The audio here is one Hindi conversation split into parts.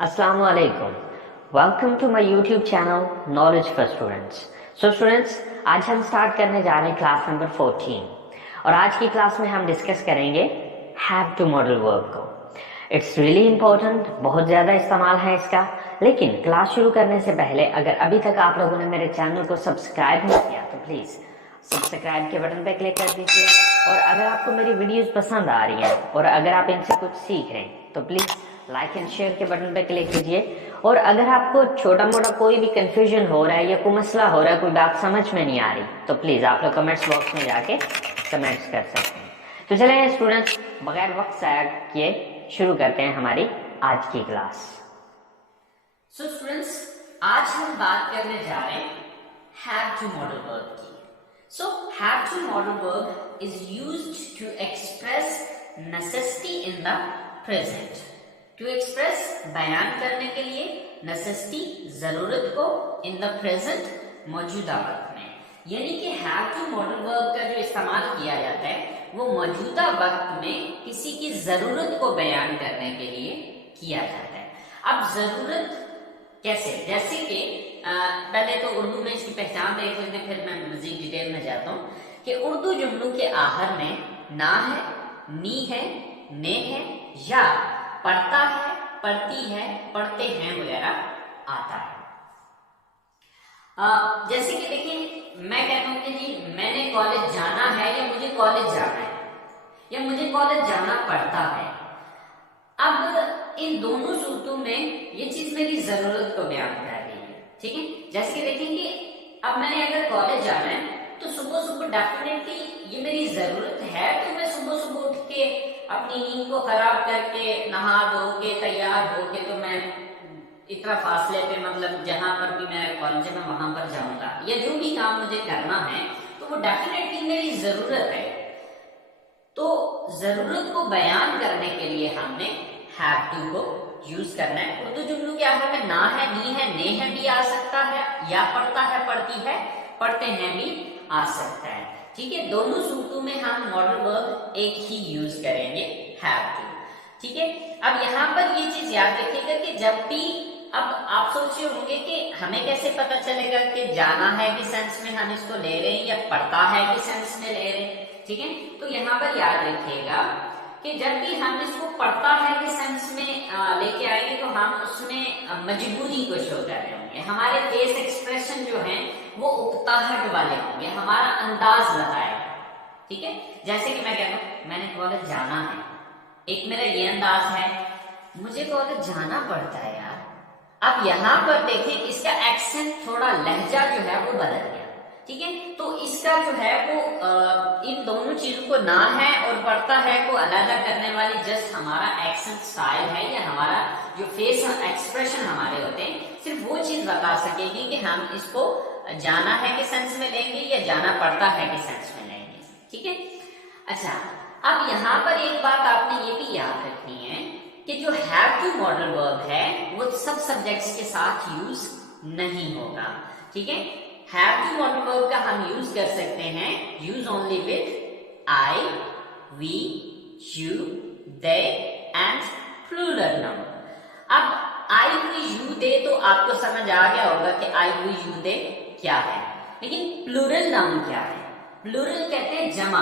Assalamu alaikum. Welcome to my YouTube channel Knowledge for Students. So students, आज हम स्टार्ट करने जा रहे हैं क्लास नंबर 14 और आज की क्लास में हम डिस्कस करेंगे हैव टू मॉडल वर्ब को. इट्स रियली इंपॉर्टेंट, बहुत ज़्यादा इस्तेमाल है इसका. लेकिन क्लास शुरू करने से पहले अगर अभी तक आप लोगों ने मेरे चैनल को सब्सक्राइब नहीं किया तो प्लीज़ सब्सक्राइब के बटन पर क्लिक कर दीजिए. और अगर आपको मेरी वीडियोस पसंद आ रही हैं और अगर आप इनसे कुछ सीख रहे हैं तो प्लीज़ लाइक एंड शेयर के बटन पे क्लिक कीजिए. और अगर आपको छोटा मोटा कोई भी कंफ्यूजन हो रहा है या कोई मसला हो रहा है, कोई बात समझ में नहीं आ रही, तो प्लीज आप लोग कमेंट्स बॉक्स में जाके कमेंट्स कर सकते हैं. तो चलें स्टूडेंट्स, बगैर वक्त ज़ाया किए शुरू करते हैं हमारी आज की क्लास. सो स्टूडेंट्स, आज हम बात करने जा रहे हैं हैव टू मॉडल वर्ब की. So have to modal verb is used to express necessity in the present. To express बयान करने के लिए नेसेसिटी जरूरत को इन द प्रेजेंट मौजूदा वक्त में. यानी कि हैव टू मॉडल वर्ब का जो इस्तेमाल किया जाता है वो मौजूदा वक्त में किसी की जरूरत को बयान करने के लिए किया जाता है. अब जरूरत कैसे, जैसे कि पहले तो उर्दू में इसकी पहचान देख लेते हैं, फिर मैं मजीद डिटेल में जाता हूँ कि उर्दू जुमलों के आखिर में ना है, नी है, ने है या पढ़ता है, पढ़ती है, पढ़ते हैं वगैरह आता है. जैसे कि देखिए, मैं कहता हूं कि जी मैंने कॉलेज जाना है या मुझे कॉलेज जाना है या मुझे कॉलेज जाना पड़ता है. अब इन दोनों सूरतों में ये चीज मेरी जरूरत को बयान कर रही है. ठीक है, जैसे कि देखें कि अब मैंने अगर कॉलेज जाना है तो सुबह सुबह डेफिनेटली ये मेरी जरूरत है, तो मैं सुबह सुबह उठ के अपनी नींद को खराब करके नहा धो के तैयार हो के तो मैं इतना फासले पे, मतलब जहां पर भी मैं कॉलेज में वहां पर जाऊंगा या जो भी काम मुझे करना है तो वो डेफिनेटली मेरी जरूरत है. तो जरूरत को बयान करने के लिए हमने हैव टू को यूज करना है. उर्दू जुमलों के आखिर में ना है, नी है, ने है भी आ सकता है, या पढ़ता है, पढ़ती है, पढ़ते हैं भी आ सकता है. ठीक है, दोनों सूरतों में हम मॉडल वर्ब एक ही यूज करेंगे, हैव टू. ठीक है, अब यहाँ पर ये चीज याद रखिएगा कि जब भी, अब आप सोच रहे होंगे कि हमें कैसे पता चलेगा कि जाना है के सेंस में हम इसको ले रहे हैं या पढ़ता है के सेंस में ले रहे हैं. ठीक है, तो यहाँ पर याद रखिएगा कि जब भी हम इसको पढ़ता है के सेंस में लेके आएंगे तो हम उसमें मजबूरी को शो कर रहे होंगे. हमारे फेस एक्सप्रेशन जो है वो उकताहट वाले होंगे, हमारा अंदाज लगाएगा. ठीक है, जैसे कि मैं कहता हूँ मैंने कॉलेज जाना है, एक मेरा ये अंदाज है, मुझे कॉलेज जाना पड़ता है यार. अब यहाँ पर देखें इसका एक्सेंट, थोड़ा लहजा जो है वो बदल गया. ठीक है, तो इसका जो है वो इन दोनों चीजों को, ना है और पढ़ता है को अलग करने वाली जस्ट हमारा एक्सेंट स्टाइल है या हमारा जो फेस एक्सप्रेशन हमारे होते हैं, सिर्फ वो चीज बता सकेगी कि हम इसको जाना है के सेंस में लेंगे या जाना पड़ता है के सेंस में लेंगे. ठीक है, अच्छा, अब यहाँ पर एक बात आपने ये भी याद रखनी है कि जो हैव टू मॉडल वर्ब है वो सब सब्जेक्ट्स के साथ यूज नहीं होगा. ठीक है, हैव टू मॉडल वर्ब का हम यूज कर सकते हैं use only with I, we, you, they and plural noun. अब आई, वी, यू, दे तो आपको समझ आ गया होगा कि आई, वी, यू, दे क्या है. लेकिन प्लूरल नाउन क्या है? प्लूरल कहते हैं जमा,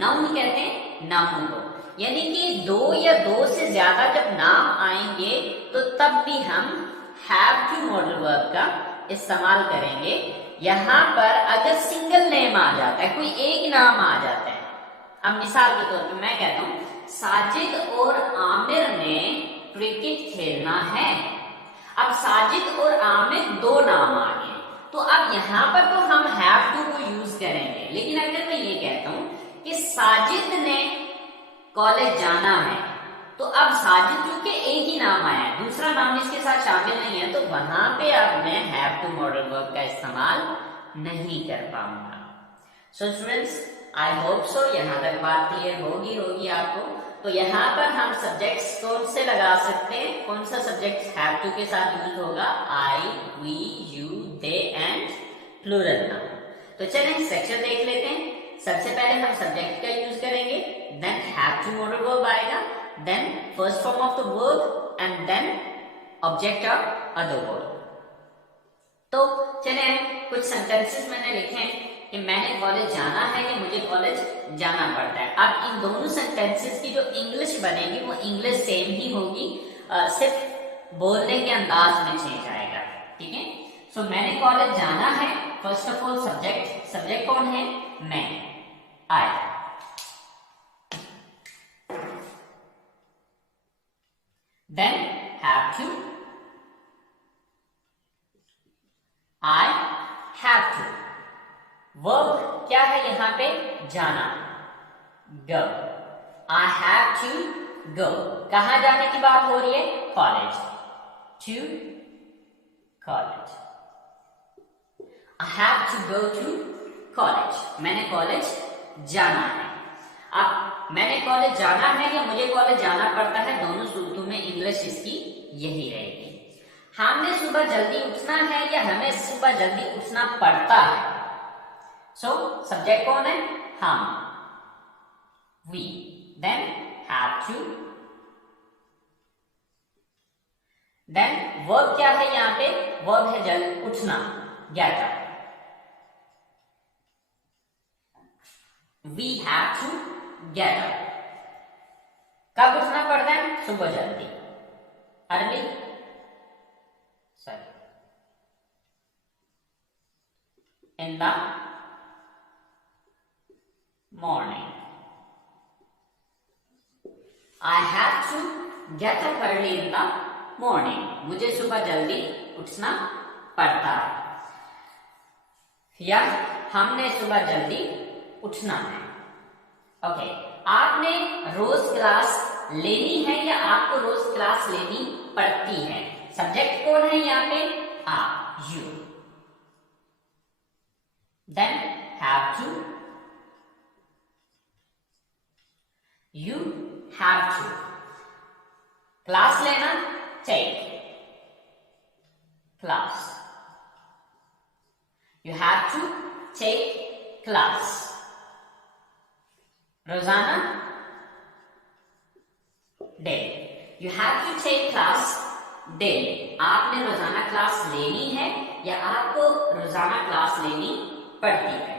नाउन कहते हैं नाउन को. यानी कि दो या दो से ज्यादा जब नाम आएंगे तो तब भी हम हैव टू मॉडल वर्ब का इस्तेमाल करेंगे. यहां पर अगर सिंगल नेम आ जाता है, कोई एक नाम आ जाता है, अब मिसाल के तौर पे मैं कहता हूं साजिद और आमिर ने क्रिकेट खेलना है. अब साजिद और आमिर दो नाम आ गए, तो अब यहां पर तो हम हैव टू को यूज करेंगे. लेकिन अगर मैं ये कहता हूं कि साजिद ने कॉलेज जाना है, तो अब साजिद चूंकि एक ही नाम आया है, दूसरा नाम इसके साथ शामिल नहीं है, तो वहां पे अब मैं हैव टू मॉडल वर्ब का इस्तेमाल नहीं कर पाऊंगा. So students, I hope so यहाँ तक बात क्लियर होगी आपको. तो यहाँ पर हम सब्जेक्ट्स कौन से लगा सकते हैं, कौन सा सब्जेक्ट हैव टू के साथ यूज होगा? I, we, you, they and plural noun. तो चलें सेक्शन देख लेते हैं. सबसे पहले हम सब्जेक्ट का यूज करेंगे, then have to modal verb आएगा, then first form of the verb and then object of other word. तो चलिए कुछ सेंटेंसेस मैंने लिखे हैं कि मैंने कॉलेज जाना है या मुझे कॉलेज जाना पड़ता है। अब इन दोनों सेंटेंसेस की जो इंग्लिश बनेगी वो इंग्लिश सेम ही होगी, सिर्फ बोलने के अंदाज में चेंज आएगा। ठीक है, सो मैंने कॉलेज जाना है। फर्स्ट ऑफ ऑल सब्जेक्ट कौन है? मैं, I. Then have to, I have to. Verb क्या है यहां पे? जाना, go। I have to go। कहां जाने की बात हो रही है? College, to college। I have to go to college। मैंने कॉलेज जाना है। अब मैंने कॉलेज जाना है या मुझे कॉलेज जाना पड़ता है, दोनों सूरतों में इंग्लिश इसकी यही रहेगी। हमने सुबह जल्दी उठना है या हमें सुबह जल्दी उठना पड़ता है। सो सब्जेक्ट कौन है? हम, we। Then have to। Then verb क्या है यहाँ पे? वर्ब है जल्द उठना, get up। we have to get up। कब उठना पड़ता है? सुबह जल्दी, early, sorry, in the morning। I have to get up early in the morning। मुझे सुबह जल्दी उठना पड़ता है या हमने सुबह जल्दी उठना है। ओके, आपने रोज क्लास लेनी है या आपको रोज क्लास लेनी पड़ती है? सब्जेक्ट कौन है यहाँ पे? आप, you. Then have to, you have to. Class लेना, take class. You have to take class. रोजाना, daily. You have to take class daily. आपने रोजाना क्लास लेनी है या आपको रोजाना क्लास लेनी पड़ती है।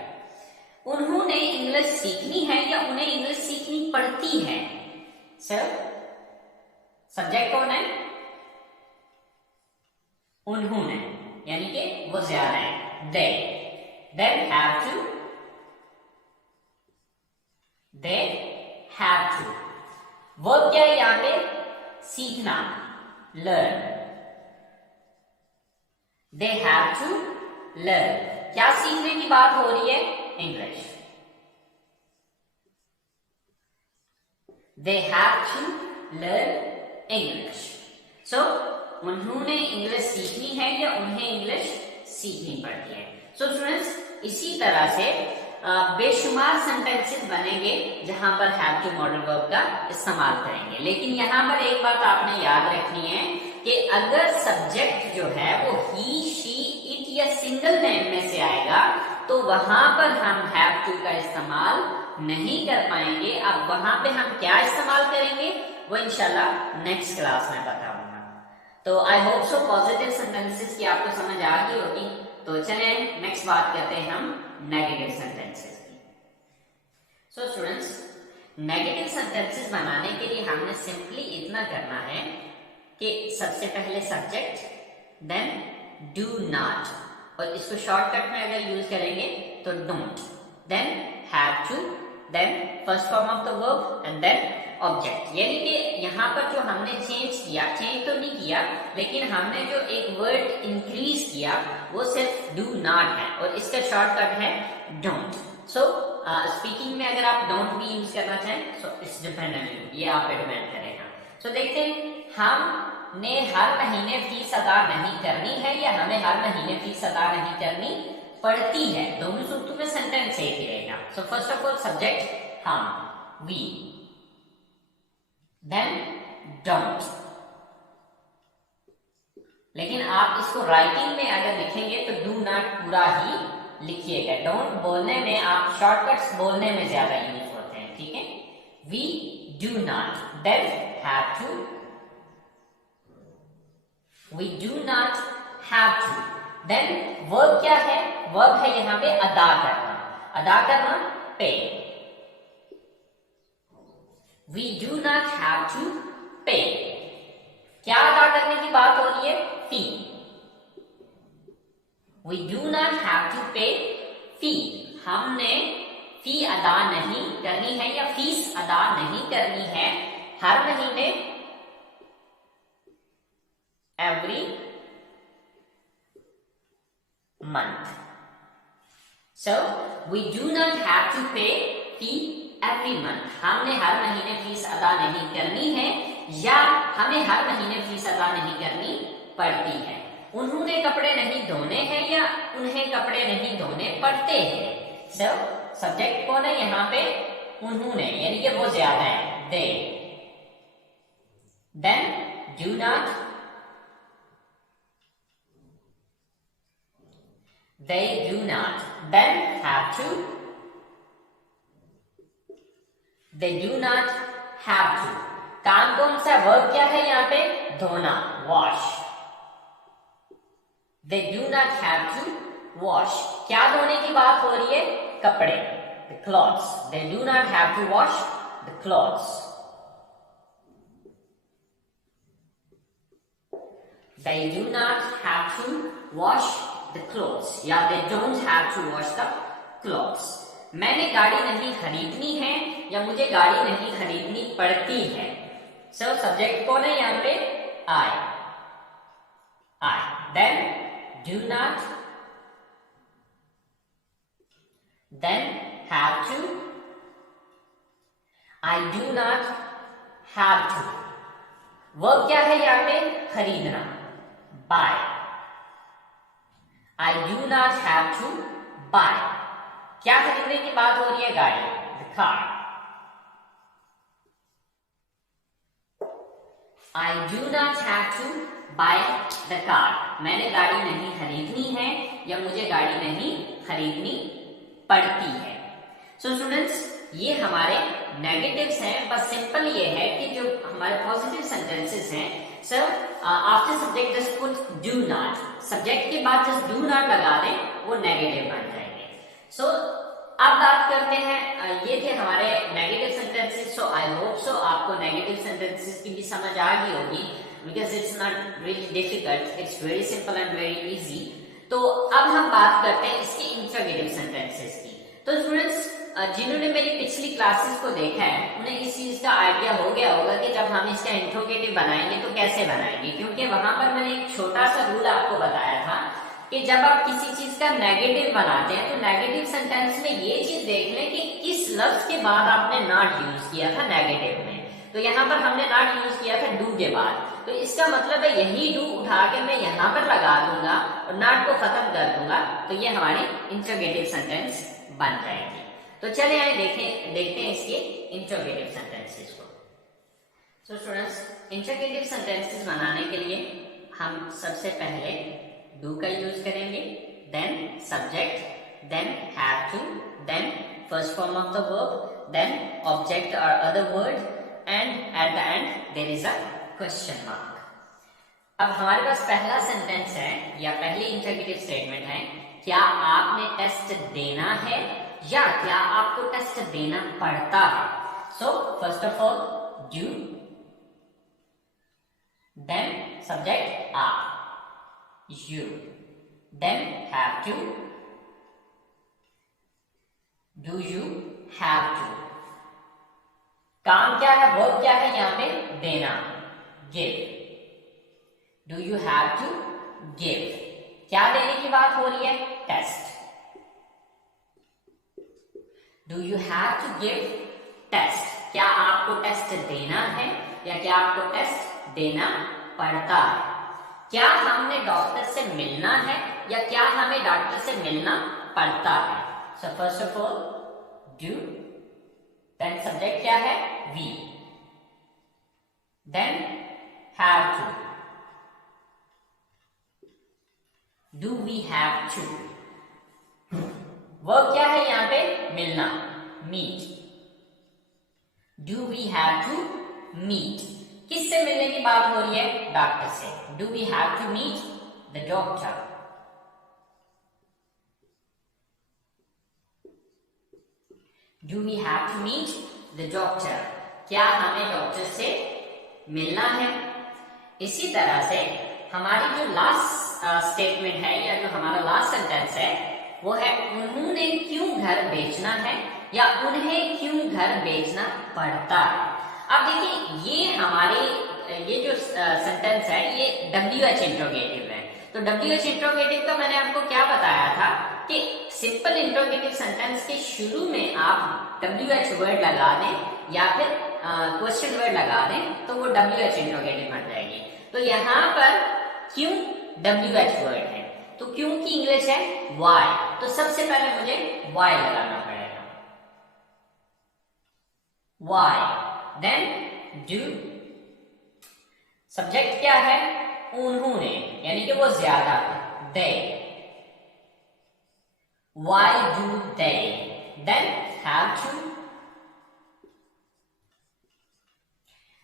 उन्होंने इंग्लिश सीखनी है या उन्हें इंग्लिश सीखनी पड़ती है? सर सब्जेक्ट कौन है? उन्होंने, यानी कि वो ज्यादा है, they. Then have to, they have to. Verb क्या है यहाँ पे? सीखना, learn. They have to learn. क्या सीखने की बात हो रही है? English. They have to learn English. So उन्होंने इंग्लिश सीखनी है या उन्हें इंग्लिश सीखनी पड़ती है। सो स्टूडेंट्स, इसी तरह से बेशुमार सेंटेंसेस बनेंगे जहां पर हैव टू मॉडल वर्ब का इस्तेमाल करेंगे। लेकिन यहां पर एक बात आपने याद रखनी है कि अगर सब्जेक्ट जो है वो ही, शी, इट या सिंगल नेम में से आएगा तो वहां पर हम हैव टू का इस्तेमाल नहीं कर पाएंगे। अब वहां पे हम क्या इस्तेमाल करेंगे वो इंशाल्लाह नेक्स्ट क्लास में बताऊंगा। तो I hope so positive sentences की आपको समझ आ गई होगी। तो चलिए नेक्स्ट बात करते हैं हम नेगेटिव सेंटेंसेस की। सो स्टूडेंट्स, नेगेटिव सेंटेंसेस बनाने के लिए हमने सिंपली इतना करना है कि सबसे पहले सब्जेक्ट, देन डू नॉट, और इसको शॉर्टकट में अगर यूज करेंगे तो don't, then have to, then first form of the verb and then object. यानी कि यहाँ पर जो हमने चेंज किया, चेंज तो नहीं किया लेकिन हमने जो एक वर्ड इंक्रीज किया वो सिर्फ डू नॉट है और इसका शॉर्टकट है डोंट। सो स्पीकिंग में अगर आप डोंट भी यूज करना चाहें so it's depend on you, ये आप पे डिपेंड करेगा। सो देखते हैं, हमने हर महीने फीस अदा नहीं करनी है या हमें हर महीने फीस अदा नहीं करनी पड़ती है। दोनों सूत्रों में सेंटेंस एक ही रहेगा। सो फर्स्ट ऑफ ऑल सब्जेक्ट हम, वी, देन डोंट। लेकिन आप इसको राइटिंग में अगर लिखेंगे तो डू नॉट पूरा ही लिखिएगा। डोंट बोलने में आप शॉर्टकट्स बोलने में ज्यादा यूज होते हैं, ठीक है। We do not, then have to, We do not have to. Then verb क्या है? verb है यहाँ पे अदा करना. अदा करना pay. We do not have to pay. क्या अदा करने की बात हो रही है? fee. We do not have to pay fee. हमने फी अदा नहीं करनी है या फीस अदा नहीं करनी है हर महीने, every month. So we do not have to pay fee every month. हमने हर महीने फीस अदा नहीं करनी है या हमें हर महीने फीस अदा नहीं करनी पड़ती है. उन्होंने कपड़े नहीं धोने हैं या उन्हें कपड़े नहीं धोने पड़ते हैं. So सब्जेक्ट कौन है यहाँ पे? उन्होंने, यानी कि वो ज्यादा है, they. Then do not, they do not. Then have to, they do not have to. काम कौन सा? वर्ब क्या है यहाँ पे? धोना, wash. They do not have to wash. क्या धोने की बात हो रही है? कपड़े, the clothes. They do not have to wash the clothes. They do not have to wash the clothes. या they don't have to wash the clothes. मैंने गाड़ी नहीं खरीदनी है या मुझे गाड़ी नहीं खरीदनी पड़ती है. So सब्जेक्ट कौन है यहाँ पे? I. Then do not, then have to. I do not have to. Verb क्या है यहाँ पे? खरीदना, buy. I do not have to buy. क्या खरीदने की बात हो रही है? गाड़ी, the car. I do not have to buy the car. मैंने गाड़ी नहीं खरीदनी है या मुझे गाड़ी नहीं खरीदनी पड़ती है. सो स्टूडेंट्स, ये हमारे नेगेटिव्स हैं. बस सिंपल ये है कि जो हमारे पॉजिटिव सेंटेंसेस हैं, sir after subject just put do not. Subject के बाद जस्ट डू नॉट लगा दें, वो नेगेटिव बन जाएंगे. सो अब बात करते हैं, ये थे हमारे negative sentences. So I hope so आपको नेगेटिव सेंटेंसेस की भी समझ आ गई होगी, because it's not really difficult, it's very simple and very easy. तो अब हम बात करते हैं इसके इंट्रोगेटिव सेंटेंसेस की. तो स्टूडेंट्स, जिन्होंने मेरी पिछली क्लासेस को देखा है उन्हें इस चीज का आइडिया हो गया होगा कि जब हम इसका इंट्रोगेटिव बनाएंगे तो कैसे बनाएंगे, क्योंकि वहां पर मैंने एक छोटा सा रूल आपको बताया था कि जब आप किसी चीज का नेगेटिव बनाते हैं तो नेगेटिव सेंटेंस में ये चीज देख लें कि किस लफ्ज के बाद आपने नॉट यूज किया था नेगेटिव में. तो यहाँ पर हमने नॉट यूज किया था डू के बाद, तो इसका मतलब है यही डू उठा के मैं यहाँ पर लगा दूंगा और नॉट को खत्म कर दूंगा, तो ये हमारी इंट्रोगेटिव सेंटेंस बन जाएगी. तो चले आए देखते हैं इसके इंट्रोगेटिव सेंटेंसेस को. सो स्टूडेंट्स, इंट्रोगेटिव सेंटेंसेस बनाने के लिए हम सबसे पहले डू का यूज करेंगे, then subject, then have to, then first form of the verb, then object और other word, and at the end there is a question mark. अब हमारे पास पहला सेंटेंस है या पहली इंट्रोगेटिव स्टेटमेंट है, क्या आपने टेस्ट देना है या क्या आपको टेस्ट देना पड़ता है. So first of all do, then subject आप, you, then have to, do you have to. काम क्या है? वर्ब क्या है यहाँ पे? देना, give. Do you have to give? क्या देने की बात हो रही है? Test. Do you have to give test? क्या आपको टेस्ट देना है या क्या आपको टेस्ट देना पड़ता है? क्या हमने डॉक्टर से मिलना है या क्या हमें डॉक्टर से मिलना पड़ता है. So first of all do, then subject क्या है? We, then have to. Do we have to. Verb क्या है यहाँ पे? मिलना, meet. Do we have to meet. किससे मिलने की बात हो रही है? डॉक्टर से। Do we have to meet the doctor? Do we have to meet the doctor? क्या हमें डॉक्टर से मिलना है? इसी तरह से हमारी जो लास्ट स्टेटमेंट है या जो हमारा लास्ट सेंटेंस है वो है उन्होंने क्यों घर बेचना है या उन्हें क्यों घर बेचना पड़ता है। अब देखिए ये हमारी ये जो सेंटेंस है ये WH इंट्रोगेटिव है। तो WH इंट्रोगेटिव का मैंने आपको क्या बताया था कि सिंपल इंट्रोगेटिव सेंटेंस के शुरू में आप WH वर्ड लगा दें या फिर क्वेश्चन वर्ड लगा दें तो वो WH इंट्रोगेटिव बन जाएगी। तो यहाँ पर क्यों WH वर्ड है, तो क्यों की इंग्लिश है why, तो सबसे पहले मुझे why लगाना पड़ेगा। why, then do, सब्जेक्ट क्या है? उन्होंने, यानी कि वो ज्यादा, they, why do they, then have to,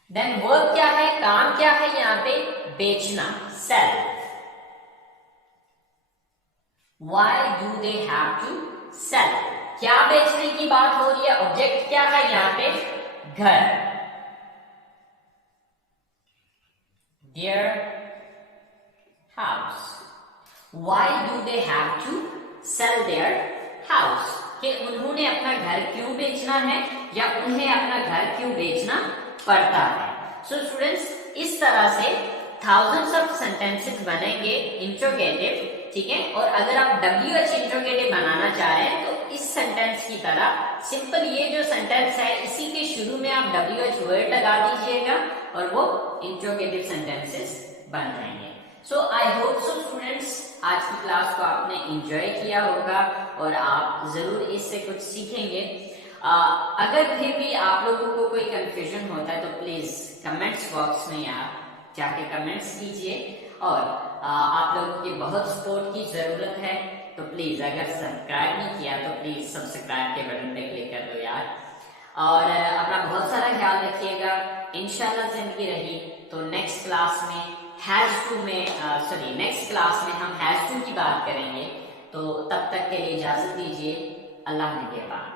then verb क्या है, काम क्या है यहाँ पे? बेचना, sell, why do they have to sell, क्या बेचने की बात हो रही है? ऑब्जेक्ट क्या है यहाँ पे? घर, their house, why do they have to sell their house, कि उन्होंने अपना घर क्यों बेचना है या उन्हें अपना घर क्यों बेचना पड़ता है। सो स्टूडेंट्स इस तरह से thousands ऑफ सेंटेंसेस बनेंगे इंट्रोगेटिव, ठीक है। और अगर आप WH इंट्रोगेटिव बनाना चाह रहे हैं तो इस सेंटेंस की तरह सिंपल ये जो सेंटेंस है इसी के शुरू में आप WH वर्ड लगा दीजिएगा और वो इंट्रोगेटिव सेंटेंसेस बन जाएंगे। सो आई होप सो स्टूडेंट्स आज की क्लास को आपने एंजॉय किया होगा और आप जरूर इससे कुछ सीखेंगे। अगर फिर भी आप लोगों को कोई कंफ्यूजन होता है तो प्लीज कमेंट्स बॉक्स में आप जाके कमेंट्स कीजिए और आप लोगों की बहुत सपोर्ट की जरूरत है। तो प्लीज अगर सब्सक्राइब नहीं किया तो प्लीज सब्सक्राइब के बटन पे क्लिक कर दो यार। और अपना बहुत सारा ख्याल रखिएगा। इंशाल्लाह जिंदगी रही तो नेक्स्ट क्लास में नेक्स्ट क्लास में हम हैज टू की बात करेंगे। तो तब तक के लिए इजाजत दीजिए। अल्लाह निगहबान।